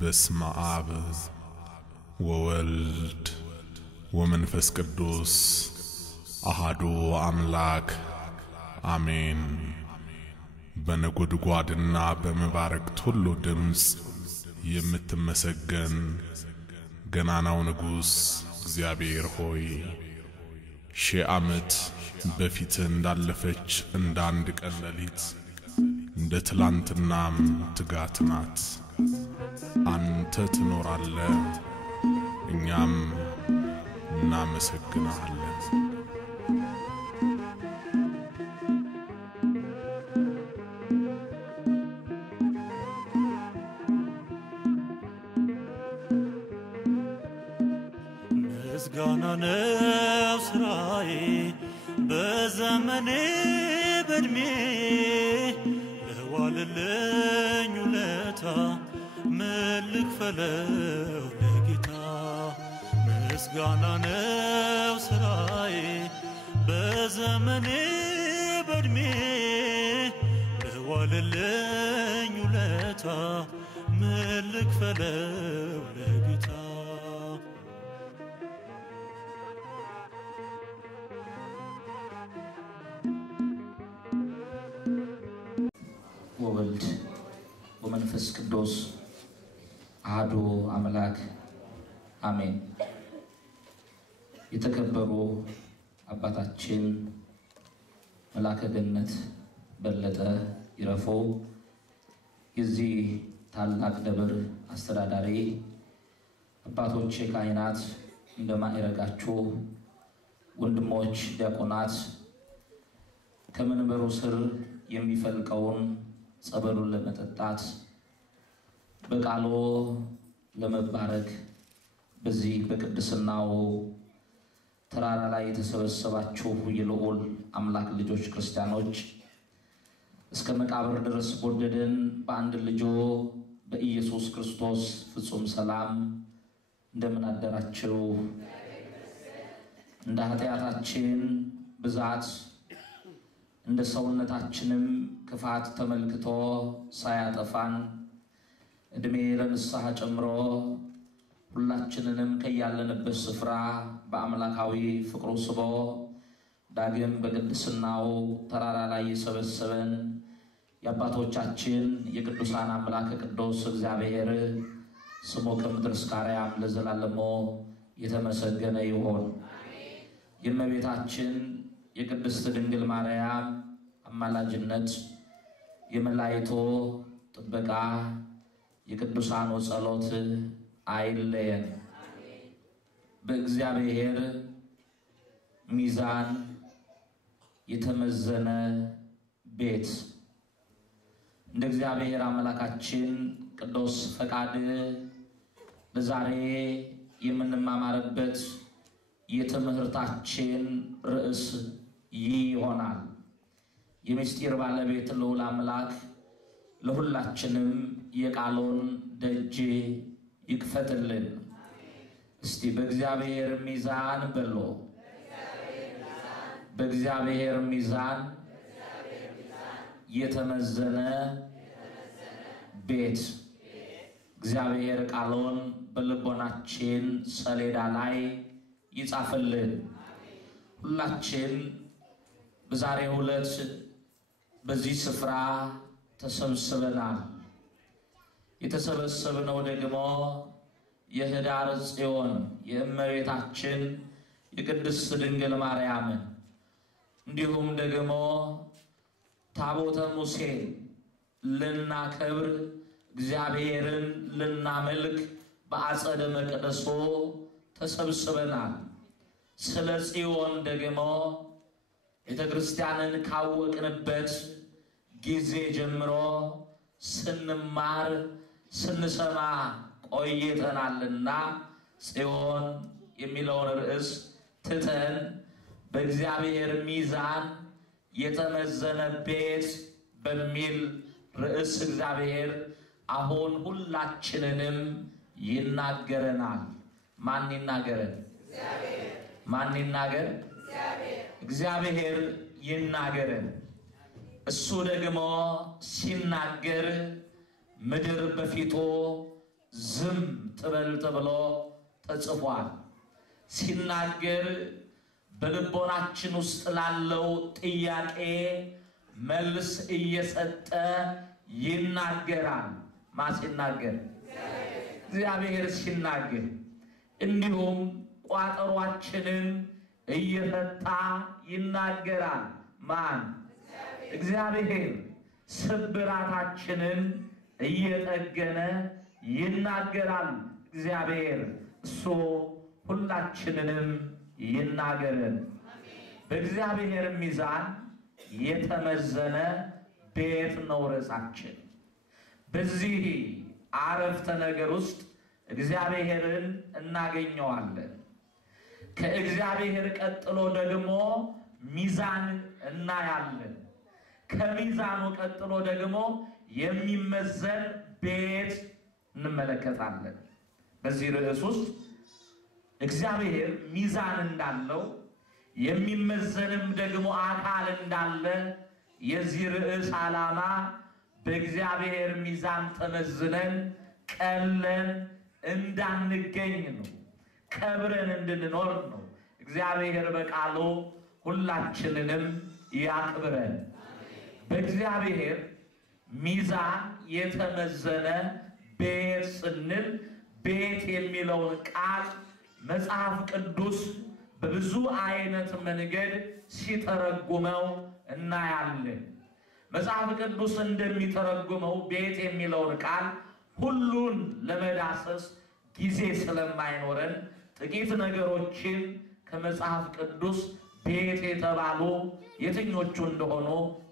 بسم آب وولد ومنفس قدوس أحدو أملاك آمين بنقود قوادنا بمبارك تولو دمس يمتمسجن جنانا ونقوس زيابير خوي شي عمت بفيتن دالفتش انداندك الليت دتلانت النام تقاتنات أنت تنور الله إنيام نامسكنا الله مسقانا نفسراي بزمني بدمي لواللين يولتا ملك فلو لقيتا مسقانا نفسراي بزمني بدمي لواللين يولتا ملك فلو لقيتا وولد ومنفس قدوس أحدو أملاك آمين يتكبروا أباتاتشين ملاك جنة بلدة يرفو يزي ታላቅ ደብር አስተዳዳሪ አባቶች ካህናት እንደማይረጋችሁ ወንድሞች ዲያቆናት ከመንበሩ ስር የሚፈልቀውን ጸበሉን ለመጠጣት በቃሎ ለመባረክ በዚህ በቅድስናው ተራራ ላይ የተሰበሰባችሁ የልዑል አምላክ ልጆች ክርስቲያኖች እስከ መቃብር ድረስ ወደደን በአንድ ልጆ በኢየሱስ ክርስቶስ ፍጹም ሰላም እንደምን አደራችሁ እንደ ኃጢአታችን ብዛት እንደ ሰውነታችንም ክፋት ተመልክቶ ሳያጠፋን እድሜ ለንስሐ ጨምሮ ሁላችንንም ከያለንበት ስፍራ በአምላካዊ ፍቅሩ ስቦ ዳግም በቅድስናው ተራራ ላይ የሰበሰበን የአባቶቻችን የቅዱሳን አምላክ ቅዱስ እግዚአብሔር ስሙ ከምድር እስከ አርያም ለዘላለሙ የተመሰገነ ይሁን። የእመቤታችን የቅድስት ድንግል ማርያም አማላጅነት የመላእክቱ ጥበቃ የቅዱሳኑ ጸሎት አይለየን። በእግዚአብሔር ሚዛን የተመዘነ ቤት እንደ እግዚአብሔር አምላካችን ቅዱስ ፈቃድ በዛሬ የምንማማርበት የትምህርታችን ርዕስ ይሆናል። የምስጢር ባለቤት ልዑል አምላክ ለሁላችንም የቃሉን ደጅ ይክፈትልን። እስቲ በእግዚአብሔር ሚዛን በሎ በእግዚአብሔር ሚዛን የተመዘነ ቤት እግዚአብሔር ቃሉን በልቦናችን ሰሌዳ ላይ ይጻፍልን። ሁላችን በዛሬው ዕለት በዚህ ስፍራ ተሰብስበናል። የተሰበሰብነው ደግሞ የህዳር ጽዮን የእመቤታችን የቅድስት ድንግል ማርያም እንዲሁም ደግሞ ታቦተ ሙሴ ልናከብር እግዚአብሔርን ልናመልክ በአጸደ መቅደሱ ተሰብስበናል። ስለ ጽዮን ደግሞ ቤተክርስቲያንን ካወቅንበት ጊዜ ጀምሮ ስንማር ስንሰማ ቆይተናልና ጽዮን የሚለውን ርዕስ ትተን በእግዚአብሔር ሚዛን የተመዘነ ቤት በሚል ርዕስ እግዚአብሔር አሁን ሁላችንንም ይናገረናል። ማን ይናገረን? እግዚአብሔር። ማን ይናገር? እግዚአብሔር። እግዚአብሔር ይናገረን። እሱ ደግሞ ሲናገር ምድር በፊቱ ዝም ትበል ተብሎ ተጽፏል። ሲናገር በልቦናችን ውስጥ ላለው ጥያቄ መልስ እየሰጠ ይናገራል። ማን ሲናገር? እግዚአብሔር ሲናገር። እንዲሁም ቋጠሯችንን እየፈታ ይናገራል። ማን? እግዚአብሔር። ስብራታችንን እየጠገነ ይናገራል እግዚአብሔር። እሱ ሁላችንንም ይናገረን። በእግዚአብሔር ሚዛን የተመዘነ ቤት ነው ርዕሳችን። በዚህ አረፍተ ነገር ውስጥ እግዚአብሔርን እናገኘዋለን። ከእግዚአብሔር ቀጥሎ ደግሞ ሚዛን እናያለን። ከሚዛኑ ቀጥሎ ደግሞ የሚመዘን ቤት እንመለከታለን። በዚህ ርዕስ ውስጥ እግዚአብሔር ሚዛን እንዳለው የሚመዘንም ደግሞ አካል እንዳለ የዚህ ርዕስ ዓላማ በእግዚአብሔር ሚዛን ተመዝነን ቀለን እንዳንገኝ ነው፣ ከብረን እንድንኖር ነው። እግዚአብሔር በቃሉ ሁላችንንም ያክብረን። በእግዚአብሔር ሚዛን የተመዘነ ቤት ስንል ቤት የሚለውን ቃል መጽሐፍ ቅዱስ በብዙ አይነት መንገድ ሲተረጉመው እናያለን። መጽሐፍ ቅዱስ እንደሚተረጉመው ቤት የሚለውን ቃል ሁሉን ለመዳሰስ ጊዜ ስለማይኖረን ጥቂት ነገሮችን ከመጽሐፍ ቅዱስ ቤት የተባሉ የትኞቹ እንደሆኑ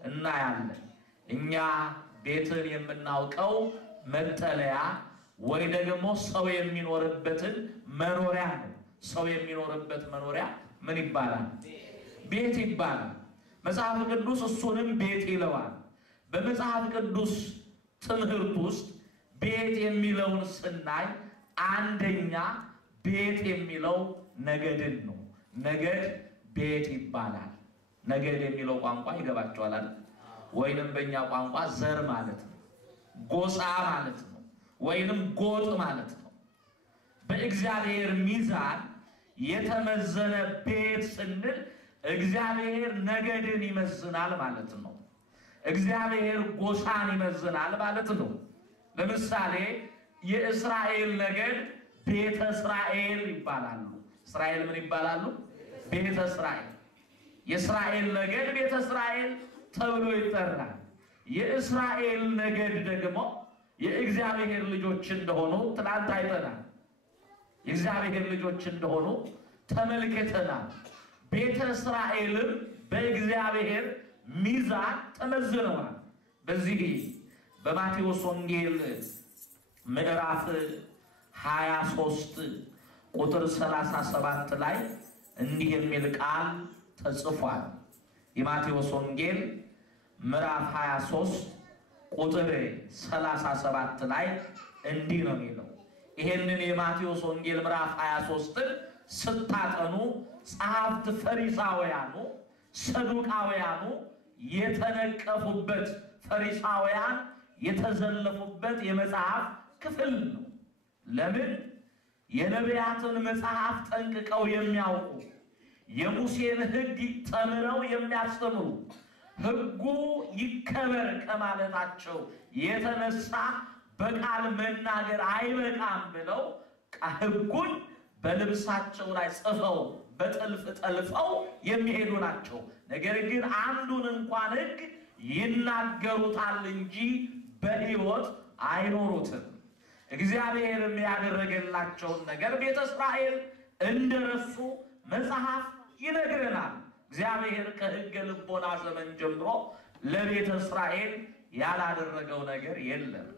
እናያለን። እኛ ቤትን የምናውቀው መጠለያ ወይ ደግሞ ሰው የሚኖርበትን መኖሪያ ነው። ሰው የሚኖርበት መኖሪያ ምን ይባላል? ቤት ይባላል። መጽሐፍ ቅዱስ እሱንም ቤት ይለዋል። በመጽሐፍ ቅዱስ ትምህርት ውስጥ ቤት የሚለውን ስናይ አንደኛ ቤት የሚለው ነገድን ነው። ነገድ ቤት ይባላል። ነገድ የሚለው ቋንቋ ይገባቸዋል አይደል? ወይንም በእኛ ቋንቋ ዘር ማለት ነው፣ ጎሳ ማለት ነው፣ ወይንም ጎጥ ማለት ነው። በእግዚአብሔር ሚዛን የተመዘነ ቤት ስንል እግዚአብሔር ነገድን ይመዝናል ማለት ነው። እግዚአብሔር ጎሳን ይመዝናል ማለት ነው። ለምሳሌ የእስራኤል ነገድ ቤተ እስራኤል ይባላሉ። እስራኤል ምን ይባላሉ? ቤተ እስራኤል። የእስራኤል ነገድ ቤተ እስራኤል ተብሎ ይጠራል። የእስራኤል ነገድ ደግሞ የእግዚአብሔር ልጆች እንደሆኑ ትናንት አይተናል። የእግዚአብሔር ልጆች እንደሆኑ ተመልክተናል። ቤተ እስራኤልም በእግዚአብሔር ሚዛን ተመዝነዋል። በዚህ በማቴዎስ ወንጌል ምዕራፍ 23 ቁጥር 37 ላይ እንዲህ የሚል ቃል ተጽፏል። የማቴዎስ ወንጌል ምዕራፍ 23 ቁጥር 37 ላይ እንዲህ ነው የሚለው። ይሄንን የማቴዎስ ወንጌል ምዕራፍ 23ን ስታጠኑ ጸሐፍት ፈሪሳውያኑ ሰዱቃውያኑ የተነቀፉበት፣ ፈሪሳውያን የተዘለፉበት የመጽሐፍ ክፍል ነው። ለምን? የነቢያትን መጽሐፍ ጠንቅቀው የሚያውቁ የሙሴን ሕግ ተምረው የሚያስተምሩ ሕጉ ይከበር ከማለታቸው የተነሳ በቃል መናገር አይበቃም ብለው ሕጉን በልብሳቸው ላይ ጽፈው በጥልፍ ጠልፈው የሚሄዱ ናቸው። ነገር ግን አንዱን እንኳን ሕግ ይናገሩታል እንጂ በሕይወት አይኖሩትም። እግዚአብሔርም ያደረገላቸውን ነገር ቤተ እስራኤል እንደረሱ መጽሐፍ ይነግረናል። እግዚአብሔር ከሕገ ልቦና ዘመን ጀምሮ ለቤተ እስራኤል ያላደረገው ነገር የለም።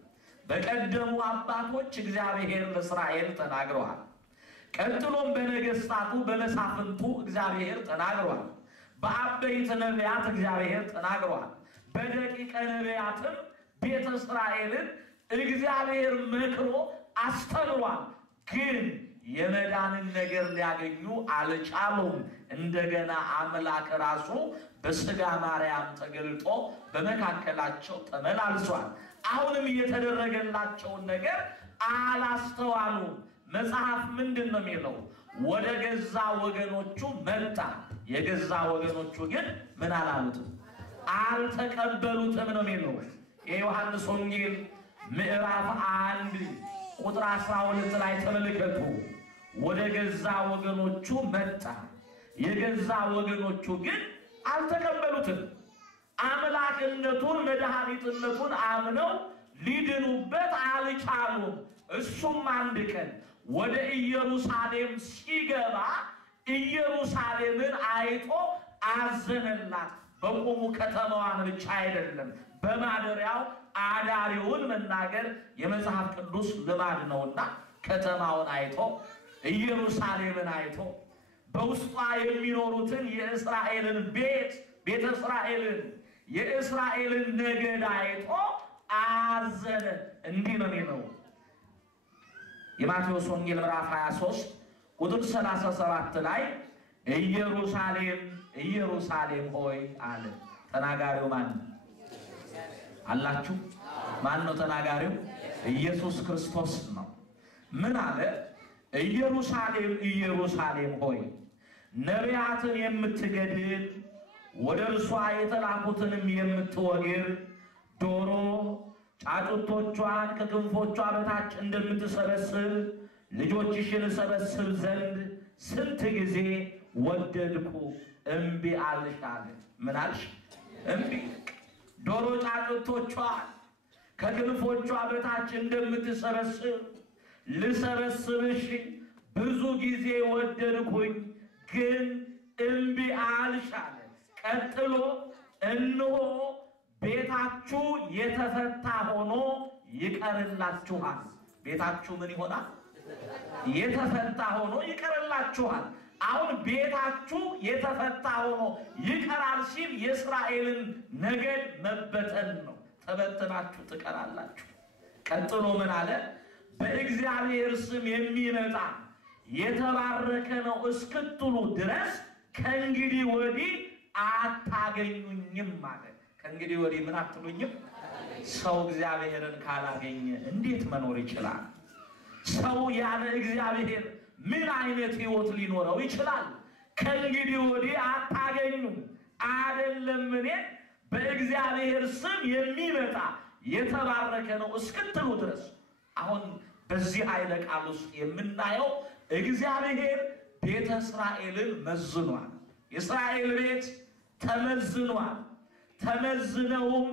በቀደሙ አባቶች እግዚአብሔር ለእስራኤል ተናግረዋል። ቀጥሎም በነገስታቱ በመሳፍንቱ እግዚአብሔር ተናግሯል። በአበይት ነቢያት እግዚአብሔር ተናግሯል። በደቂቀ ነቢያትም ቤተ እስራኤልን እግዚአብሔር መክሮ አስተምሯል። ግን የመዳንን ነገር ሊያገኙ አልቻሉም። እንደገና አምላክ ራሱ በስጋ ማርያም ተገልጦ በመካከላቸው ተመላልሷል። አሁንም እየተደረገላቸውን ነገር አላስተዋሉ። መጽሐፍ ምንድነው የሚለው? ወደ ገዛ ወገኖቹ መጣ፣ የገዛ ወገኖቹ ግን ምን አላሉትም? አልተቀበሉትም ነው የሚለው። የዮሐንስ ወንጌል ምዕራፍ 1 ቁጥር 12 ላይ ተመልከቱ። ወደ ገዛ ወገኖቹ መጣ፣ የገዛ ወገኖቹ ግን አልተቀበሉትም። አምላክነቱን መድኃኒትነቱን አምነው ሊድኑበት አልቻሉም። እሱም አንድ ቀን ወደ ኢየሩሳሌም ሲገባ ኢየሩሳሌምን አይቶ አዘነላት። በቆሙ ከተማዋን ብቻ አይደለም በማደሪያው አዳሪውን መናገር የመጽሐፍ ቅዱስ ልማድ ነውና ከተማውን አይቶ ኢየሩሳሌምን አይቶ በውስጧ የሚኖሩትን የእስራኤልን ቤተ እስራኤልን የእስራኤልን ነገድ አይቶ አዘነ። እንዲህ ነው የሚለው የማቴዎስ ወንጌል ምዕራፍ 23 ቁጥር 37 ላይ ኢየሩሳሌም ኢየሩሳሌም ሆይ አለ። ተናጋሪው ማን አላችሁ? ማን ነው ተናጋሪው? ኢየሱስ ክርስቶስ ነው። ምን አለ? ኢየሩሳሌም ኢየሩሳሌም ሆይ ነቢያትን የምትገድል ወደ እርሷ የተላኩትንም የምትወግር ዶሮ ጫጩቶቿን ከክንፎቿ በታች እንደምትሰበስብ ልጆችሽን ሰበስብ ዘንድ ስንት ጊዜ ወደድኩ እምቢ አልሽ አለ። ምን አልሽ? እምቢ። ዶሮ ጫጩቶቿን ከክንፎቿ በታች እንደምትሰበስብ ልሰበስብሽ ብዙ ጊዜ ወደድኩኝ ግን እምቢ አልሽ አለ። ቀጥሎ እነሆ ቤታችሁ የተፈታ ሆኖ ይቀርላችኋል። ቤታችሁ ምን ይሆናል? የተፈታ ሆኖ ይቀርላችኋል። አሁን ቤታችሁ የተፈታ ሆኖ ይቀራል ሲል የእስራኤልን ነገድ መበተን ነው። ተበትናችሁ ትቀራላችሁ። ቀጥሎ ምን አለ? በእግዚአብሔር ስም የሚመጣ የተባረከ ነው እስክትሉ ድረስ ከእንግዲህ ወዲህ አታገኙኝም ማለት። ከእንግዲህ ወዲህ ምን አትሉኝም? ሰው እግዚአብሔርን ካላገኘ እንዴት መኖር ይችላል? ሰው ያለ እግዚአብሔር ምን አይነት ሕይወት ሊኖረው ይችላል? ከእንግዲህ ወዲህ አታገኙም አይደለም እኔ በእግዚአብሔር ስም የሚመጣ የተባረከ ነው እስክትሉ ድረስ። አሁን በዚህ ኃይለ ቃል ውስጥ የምናየው እግዚአብሔር ቤተ እስራኤልን መዝኗል። የእስራኤል ቤት ተመዝኗል። ተመዝነውም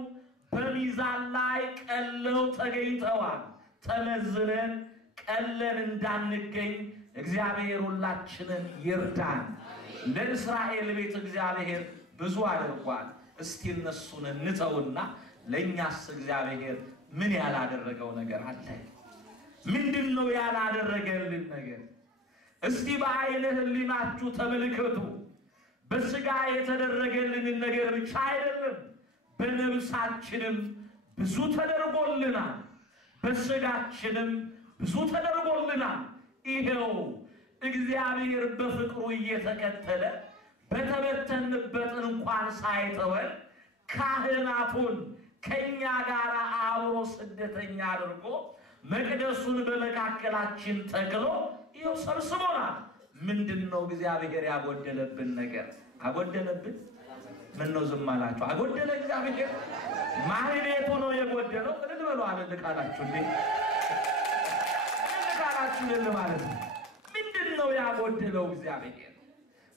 በሚዛን ላይ ቀለው ተገኝተዋል። ተመዝነን ቀለን እንዳንገኝ እግዚአብሔር ሁላችንን ይርዳን። ለእስራኤል ቤት እግዚአብሔር ብዙ አድርጓል። እስቲ እነሱን እንተውና ለኛስ እግዚአብሔር ምን ያላደረገው ነገር አለ? ምንድነው ያላደረገልን ነገር? እስቲ በአይነ ህሊናችሁ ተመልከቱ። በስጋ የተደረገልን ነገር ብቻ አይደለም፣ በነፍሳችንም ብዙ ተደርጎልናል። በስጋችንም ብዙ ተደርጎልናል። ይሄው እግዚአብሔር በፍቅሩ እየተከተለ በተበተንበት እንኳን ሳይተወን ካህናቱን ከኛ ጋር አብሮ ስደተኛ አድርጎ መቅደሱን በመካከላችን ተክሎ ይኸው ሰብስቦናል። ምንድነው እግዚአብሔር ያጎደለብን ነገር? አጎደለብን? ምን ነው ዝም አላችሁ? አጎደለ እግዚአብሔር? ማህሌቱ ነው የጎደለው? እልል በሉ አለል ቃላችሁ እንዴ ቃላችሁ እልል ማለት ነው። ምንድነው ያጎደለው እግዚአብሔር?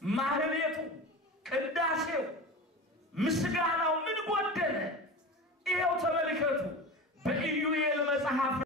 ማህሌቱ፣ ቅዳሴው፣ ምስጋናው ምን ጎደለ? ይኸው ተመልከቱ በኢዩኤል መጽሐፍ